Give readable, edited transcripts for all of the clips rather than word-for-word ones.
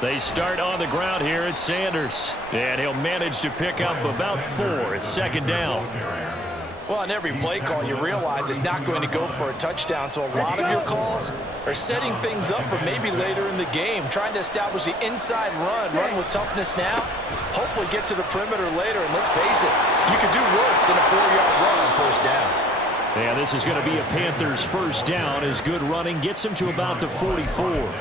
They start on the ground here at Sanders. And he'll manage to pick up about 4. It's second down. Well, on every play call, you realize it's not going to go for a touchdown. So a lot of your calls are setting things up for maybe later in the game, trying to establish the inside run with toughness now, hopefully get to the perimeter later. And let's face it, you could do worse than a 4-yard run on first down. Yeah, this is going to be a Panthers first down as good running gets him to about the 44.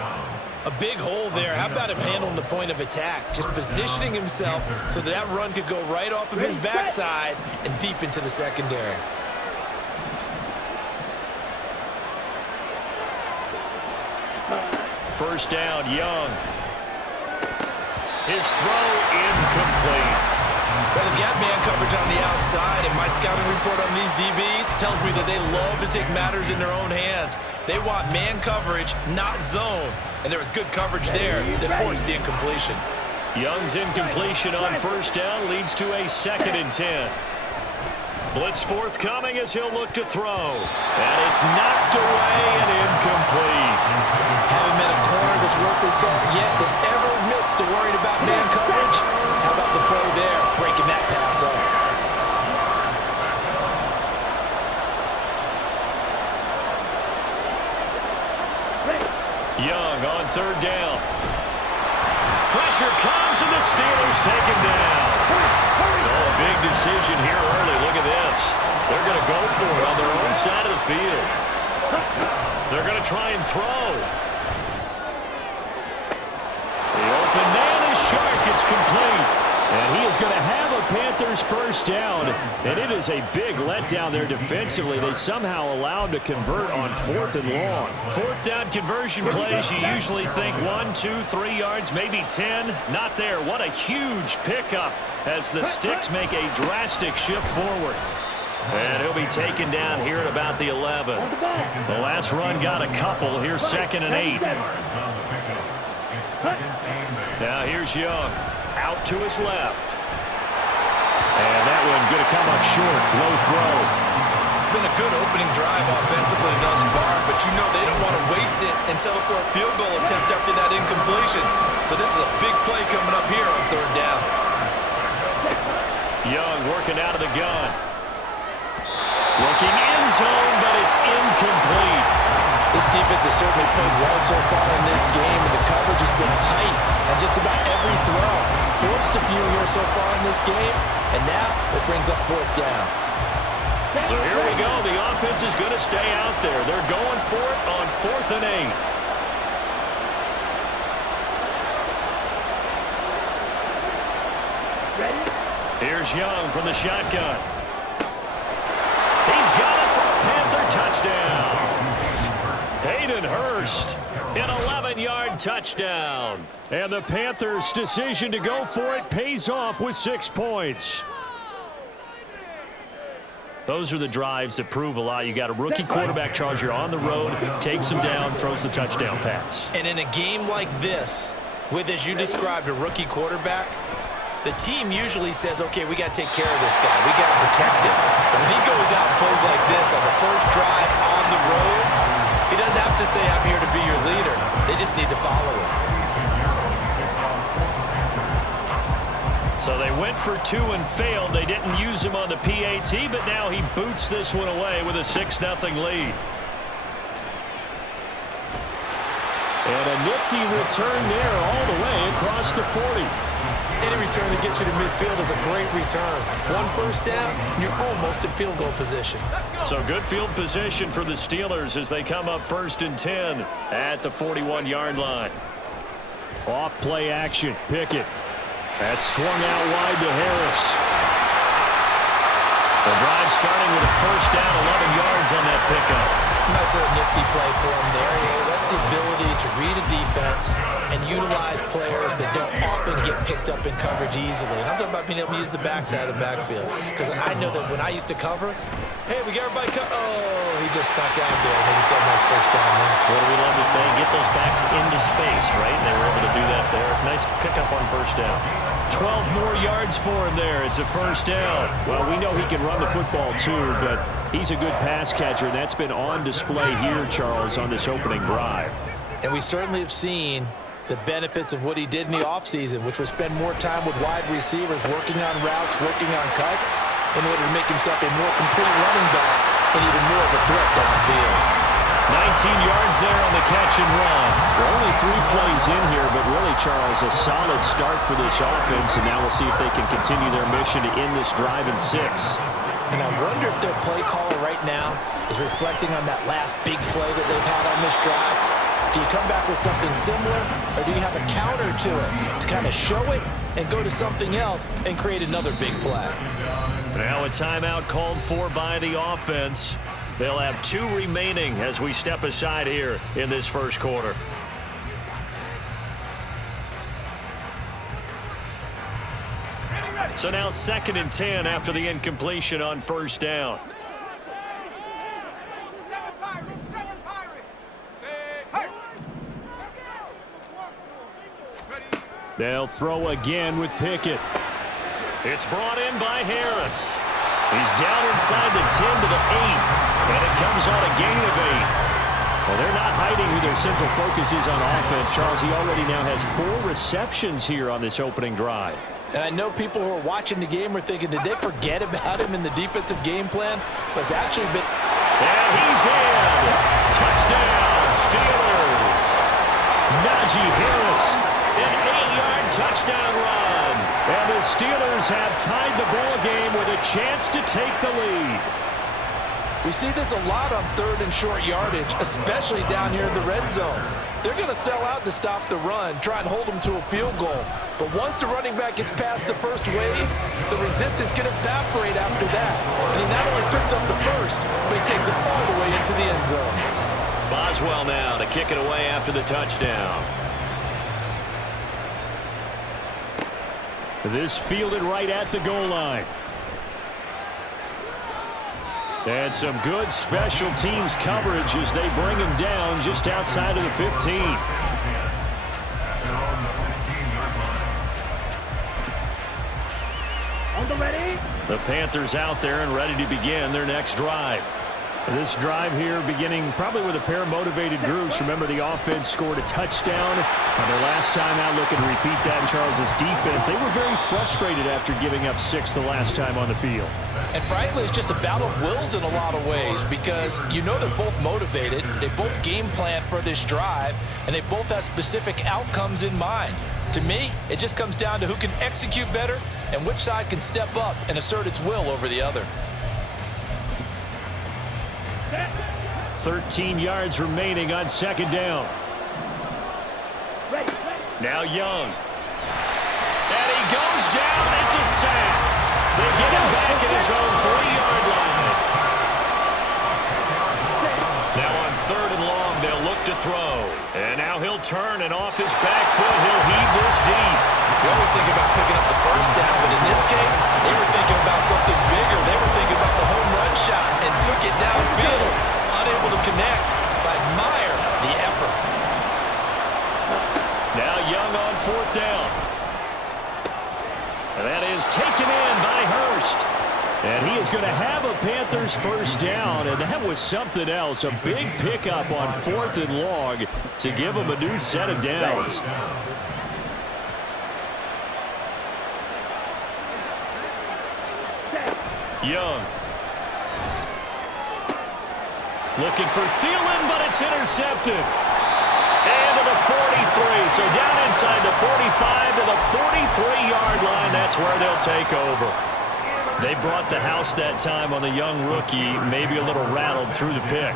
A big hole there. How about him handling the point of attack? Just positioning himself so that run could go right off of his backside and deep into the secondary. First down, Young. His throw incomplete. Well, they've got man coverage on the outside, and my scouting report on these DBs tells me that they love to take matters in their own hands. They want man coverage, not zone. And there was good coverage there that forced the incompletion. Young's incompletion on first down leads to a 2nd and 10. Blitz forthcoming as he'll look to throw. And it's knocked away and incomplete. Haven't met a corner that's worth his salt yet that ever admits to worrying about man coverage. How about the play there, breaking that pass up? Young on third down. Pressure comes and the Steelers take him down. Oh, big decision here early. Look at this. They're going to go for it on their own side of the field. They're going to try and throw. The open man is Shark. It's complete. And he is going to have a Panthers first down. And it is a big letdown there defensively. They somehow allowed to convert on 4th and long. 4th down conversion plays, you usually think 1, 2, 3 yards, maybe 10. Not there. What a huge pickup as the Sticks make a drastic shift forward. And he'll be taken down here at about the 11. The last run got a couple. Here's 2nd and 8. Now here's Young. Out to his left. And that one going to come up short. Low throw. It's been a good opening drive offensively thus far, but you know they don't want to waste it and settle for a field goal attempt after that incompletion. So this is a big play coming up here on third down. Young working out of the gun. Looking end zone, but it's incomplete. This defense has certainly played well so far in this game, and the coverage has been tight on just about every throw. Forced a few here so far in this game, and now it brings up 4th down. So here we go. The offense is going to stay out there. They're going for it on 4th and 8. Here's Young from the shotgun. He's got it for a Panther touchdown. Hayden Hurst, an 11-yard touchdown. And the Panthers' decision to go for it pays off with 6 points. Those are the drives that prove a lot. You got a rookie quarterback, Charles. You're on the road, takes him down, throws the touchdown pass. And in a game like this, with, as you described, a rookie quarterback, the team usually says, okay, we got to take care of this guy. We got to protect him. But when he goes out and plays like this on the first drive on the road, he doesn't have to say, I'm here to be your leader. They just need to follow him. So they went for 2 and failed. They didn't use him on the PAT, but now he boots this one away with a 6-0 lead. And a nifty return there all the way across the 40. Any return that gets you to midfield is a great return. 1 first down, you're almost in field goal position. So good field position for the Steelers as they come up 1st and 10 at the 41-yard line. Off play action. Pickett. That's swung out wide to Harris. The drive starting with a first down, 11 yards on that pickup. Nice little nifty play for him there. That's the ability to read a defense and utilize players that don't often get picked up in coverage easily. And I'm talking about being able to use the backside of the backfield. Because I know that when I used to cover, hey, we got everybody oh, he just snuck out there, and he just got a nice first down there. What do we love to say? Get those backs into space, right? And they were able to do that there. Nice pickup on first down. 12 more yards for him there. It's a first down. Well, we know he can run the football too, but he's a good pass catcher, and that's been on display here, Charles, on this opening drive. And we certainly have seen the benefits of what he did in the offseason, which was spend more time with wide receivers, working on routes, working on cuts, in order to make himself a more complete running back and even more of a threat down the field. 19 yards there on the catch and run. There are only 3 plays in here, but really, Charles, a solid start for this offense, and now we'll see if they can continue their mission to end this drive in 6. And I wonder if their play caller right now is reflecting on that last big play that they've had on this drive. Do you come back with something similar, or do you have a counter to it to kind of show it and go to something else and create another big play? Now a timeout called for by the offense. They'll have 2 remaining as we step aside here in this first quarter. So now 2nd and 10 after the incompletion on first down. They'll throw again with Pickett. It's brought in by Harris. He's down inside the 10 to the 8, and it comes on a gain of 8. Well, they're not hiding who their central focus is on offense. Charles, he already now has 4 receptions here on this opening drive. And I know people who are watching the game are thinking, did they forget about him in the defensive game plan? But it's actually been... And he's in. Touchdown, Steelers. Najee Harris, an 8-yard touchdown run. And the Steelers have tied the ball game with a chance to take the lead. We see this a lot on 3rd and short yardage, especially down here in the red zone. They're going to sell out to stop the run, try and hold them to a field goal. But once the running back gets past the first wave, the resistance can evaporate after that. And he not only picks up the first, but he takes it all the way into the end zone. Boswell now to kick it away after the touchdown. This fielded right at the goal line. And some good special teams coverage as they bring him down just outside of the 15. The Panthers out there and ready to begin their next drive. This drive here beginning probably with a pair of motivated groups. Remember, the offense scored a touchdown on their last time out. Looking to repeat that in Charles's defense. They were very frustrated after giving up 6 the last time on the field. And frankly, it's just a battle of wills in a lot of ways because you know they're both motivated. They both game plan for this drive, and they both have specific outcomes in mind. To me, it just comes down to who can execute better and which side can step up and assert its will over the other. 13 yards remaining on 2nd down. Now Young. And he goes down. It's a sack. They get him back at his own 3-yard line. Now on 3rd and long, they'll look to throw. And now he'll turn, and off his back foot, he'll heave this deep. We always think about picking up the first down, but in this case, they were thinking about something bigger. They were thinking about the home run shot and took it downfield. Unable to connect, but admire the effort. Now Young on 4th down. And that is taken in by Hurst. And he is going to have a Panthers first down, and that was something else. A big pickup on 4th and long to give him a new set of downs. Young. Looking for Thielen, but it's intercepted. And to the 43. So down inside the 45 to the 43-yard line. That's where they'll take over. They brought the house that time on the young rookie, maybe a little rattled through the pick.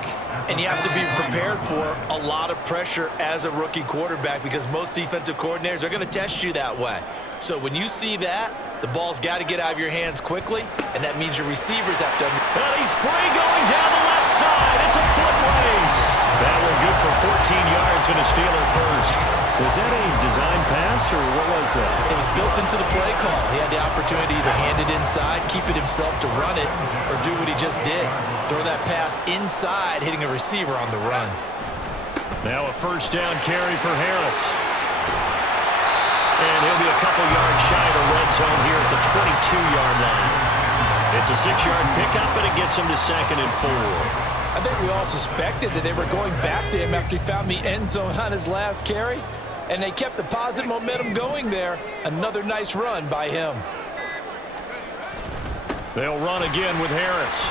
And you have to be prepared for a lot of pressure as a rookie quarterback because most defensive coordinators are going to test you that way. So when you see that, the ball's got to get out of your hands quickly, and that means your receivers have to... Well, he's free going down the left side. It's a foot race. That one good for 14 yards and a Steeler first. Was that a design pass, or what was that? It was built into the play call. He had the opportunity to hand it inside, keep it himself to run it, or do what he just did. Throw that pass inside, hitting a receiver on the run. Now a first down carry for Harris. And he'll be a couple yards shy of the red zone here at the 22-yard line. It's a 6-yard pickup, and it gets him to 2nd and 4. I think we all suspected that they were going back to him after he found the end zone on his last carry. and they kept the positive momentum going there. Another nice run by him. They'll run again with Harris.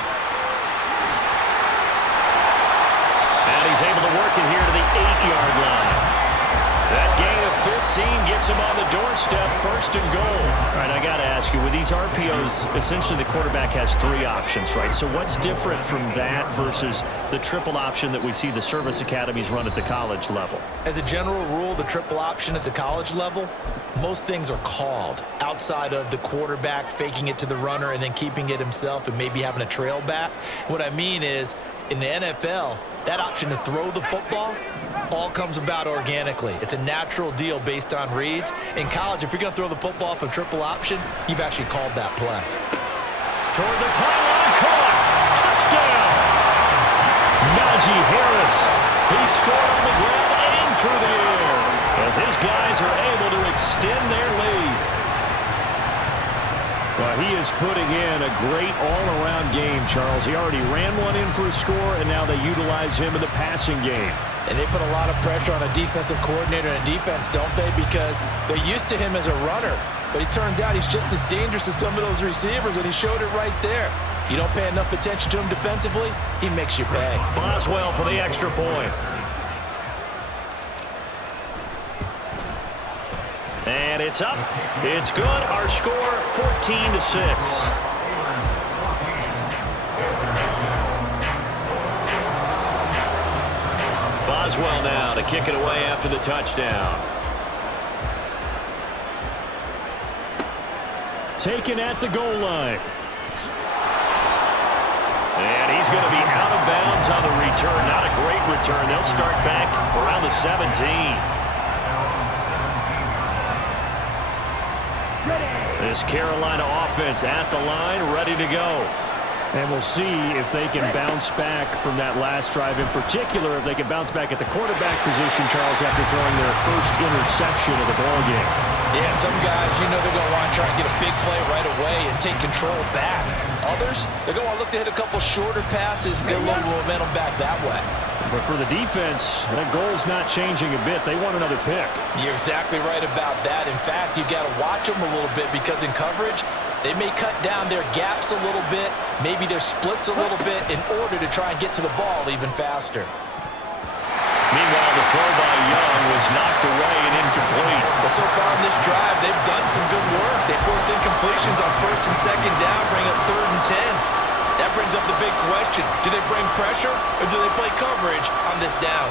And he's able to work it here to the 8-yard line. That gain of 15 gets him on the doorstep, 1st and goal. All right, I got to ask you, with these RPOs, essentially the quarterback has 3 options, right? So what's different from that versus the triple option that we see the service academies run at the college level? As a general rule, the triple option at the college level, most things are called outside of the quarterback faking it to the runner and then keeping it himself and maybe having a trail back. What I mean is, in the NFL, that option to throw the football all comes about organically. It's a natural deal based on reads. In college, if you're going to throw the football off a triple option, you've actually called that play. Toward the pylon, caught! Touchdown! Najee Harris. He scored on the ground and through the air as his guys are able to extend their lead. Well, he is putting in a great all-around game, Charles. He already ran one in for a score, and now they utilize him in the passing game. And they put a lot of pressure on a defensive coordinator and a defense, don't they? Because they're used to him as a runner. But it turns out he's just as dangerous as some of those receivers, and he showed it right there. You don't pay enough attention to him defensively, he makes you pay. Boswell for the extra point. And it's up. It's good. Our score, 14-6. Boswell now to kick it away after the touchdown. Taken at the goal line. And he's going to be out of bounds on the return. Not a great return. They'll start back around the 17. This Carolina offense at the line, ready to go. And we'll see if they can bounce back from that last drive. In particular, if they can bounce back at the quarterback position, Charles, after throwing their first interception of the ballgame. Yeah, some guys, you know they're going to want to try and get a big play right away and take control back. Others, they're going to look to hit a couple shorter passes and get a little momentum back that way. But for the defense, that goal's not changing a bit. They want another pick. You're exactly right about that. In fact, you got to watch them a little bit because in coverage, they may cut down their gaps a little bit, maybe their splits a little bit in order to try and get to the ball even faster. Meanwhile, the throw by Young was knocked away and incomplete. Well, so far in this drive, they've done some good work. They force incompletions on 1st and 2nd down, bring up 3rd and 10. That brings up the big question. Do they bring pressure or do they play coverage on this down?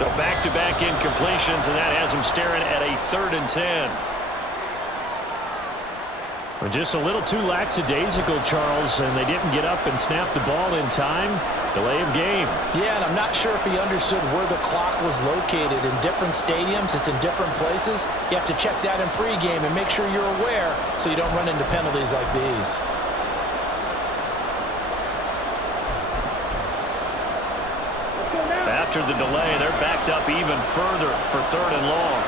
So back-to-back incompletions, and that has him staring at a 3rd and 10. Well, just a little too lackadaisical, Charles, and they didn't get up and snap the ball in time. Delay of game. Yeah, and I'm not sure if he understood where the clock was located. In different stadiums, it's in different places. You have to check that in pregame and make sure you're aware so you don't run into penalties like these. After the delay, they're backed up even further for 3rd and long.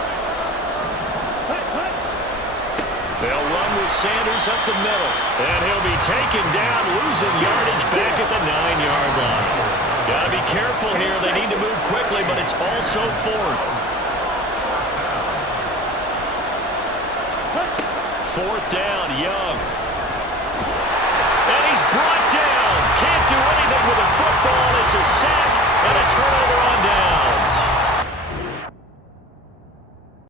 They'll run with Sanders up the middle, and he'll be taken down, losing yardage back at the 9-yard line. Got to be careful here. They need to move quickly, but it's also 4th. 4th down, Young. And he's brought down. Can't do anything with a football. It's a sack and a turnover